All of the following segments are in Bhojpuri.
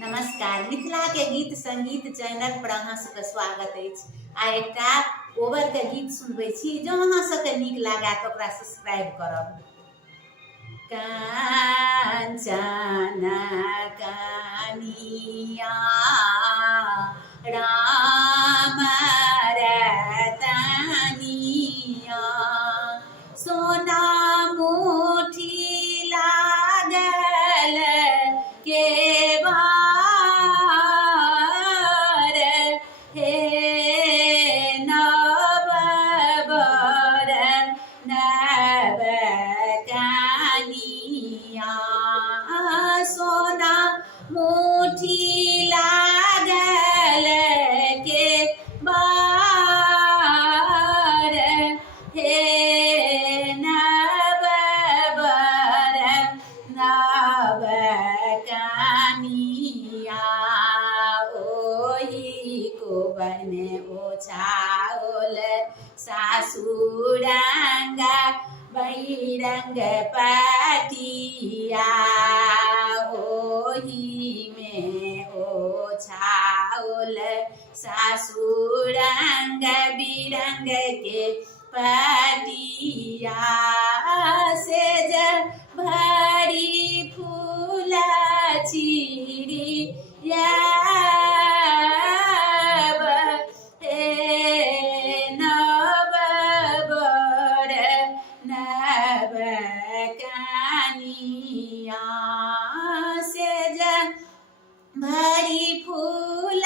नमस्कार। मिथिला के गीत संगीत चैनल पर अहाँ सबके स्वागत अछि। आ एकटा कोबर के गीत सुनबै छी, जो अहाँ सबके नीक लागत ओकरा सब्सक्राइब करब। कांचन कनिया राम रतनिया सोना मुठी लागल के बार हे नव बर नव कनिया सोना मुठी लागल के बार हे नव बर नव कनिया ओही कोबर में ओछाओल सासुरंग बहिरंग पटिया ओही में ओछाओल सासुरंग बिरंग के पटिया से जब भरी फूल चिड़ी नव बर नव कनिया से जब भरी फूल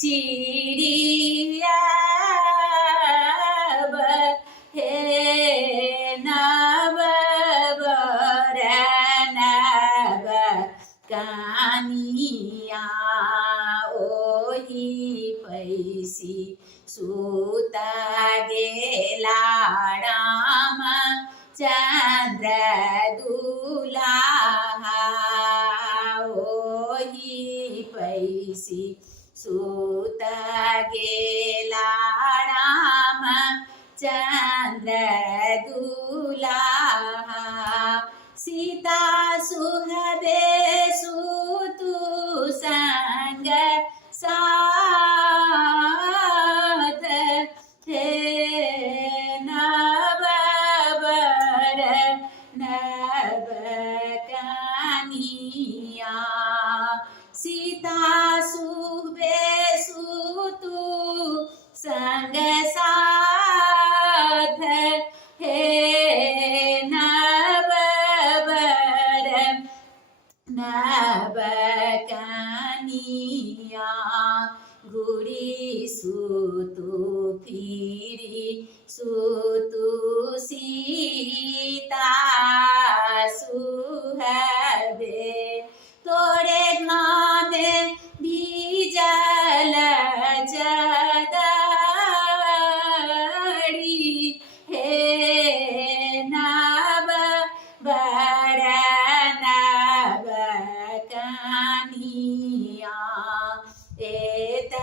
चिड़िया हे नव बर नव कनिया ओही पैसी सुता गेला राम चंद्र दुलाहा ओही पैसी सुत गेला राम चंद्र दुलाहा सीता सुहबे सुतु संग साथ हे नव बर नव कनिया सीता सुहबे सुतु संग साथ हे नव बर नव कनिया गुरी सुतु फिरी सुतु सीता सुहबे तोरे नामे भीजल जदड़ी हे नव बर नव कनिया एत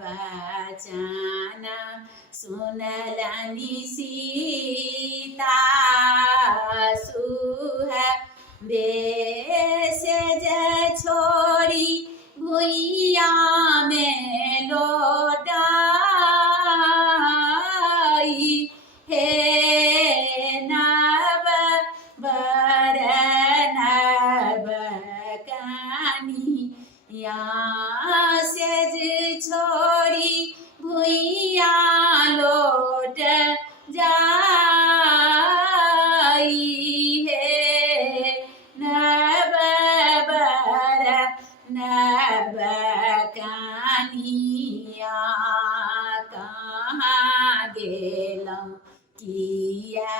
वचन सुनलनि सीता सुहबे सेज छोड़ी भुइया में लोटाई हे नव बर नव कनिया सेज छोड़ी भुइया लोट जाई हे नव बर नव कनिया कहाँ गेलहुँ किया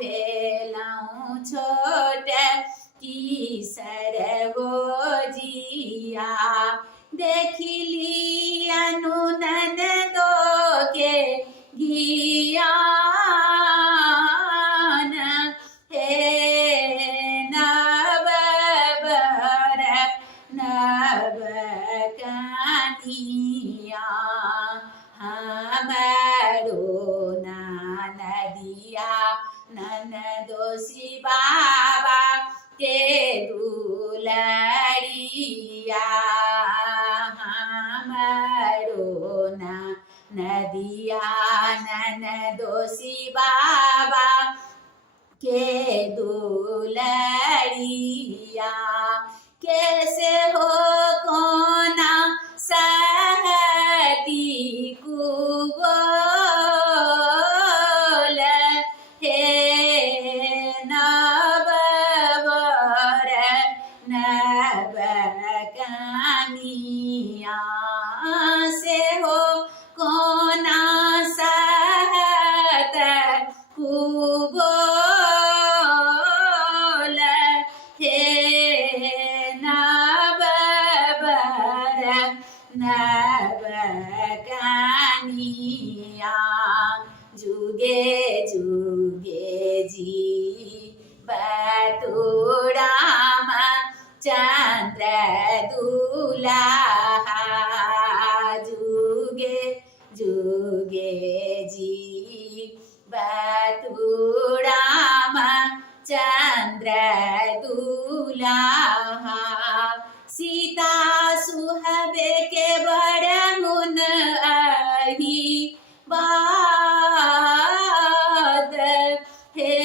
भेलहुँ छोट की सरगोजिया देखली अनुनन दो के ज्ञान हे नव बर नव कनिया हमरो नदिया ननदोसी बाबा के दुलारी के दुलड़िया कैसे हो कोना सहती कुबोल हे नववर नवकनिया से हो कोना सहत कुबोल हे नववर नवकनिया जुगे जुगे जी बतुराम चंद्र दुलाहा जुगे जुगे जी बतुराम चंद्र दुलाहा सीता सुहबे के बड़मुन अही बाद हे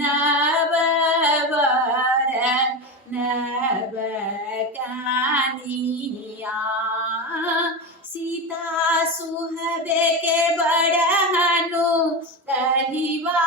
नववर नवकनिया सीता सुहबे के बड़हनु अहिवा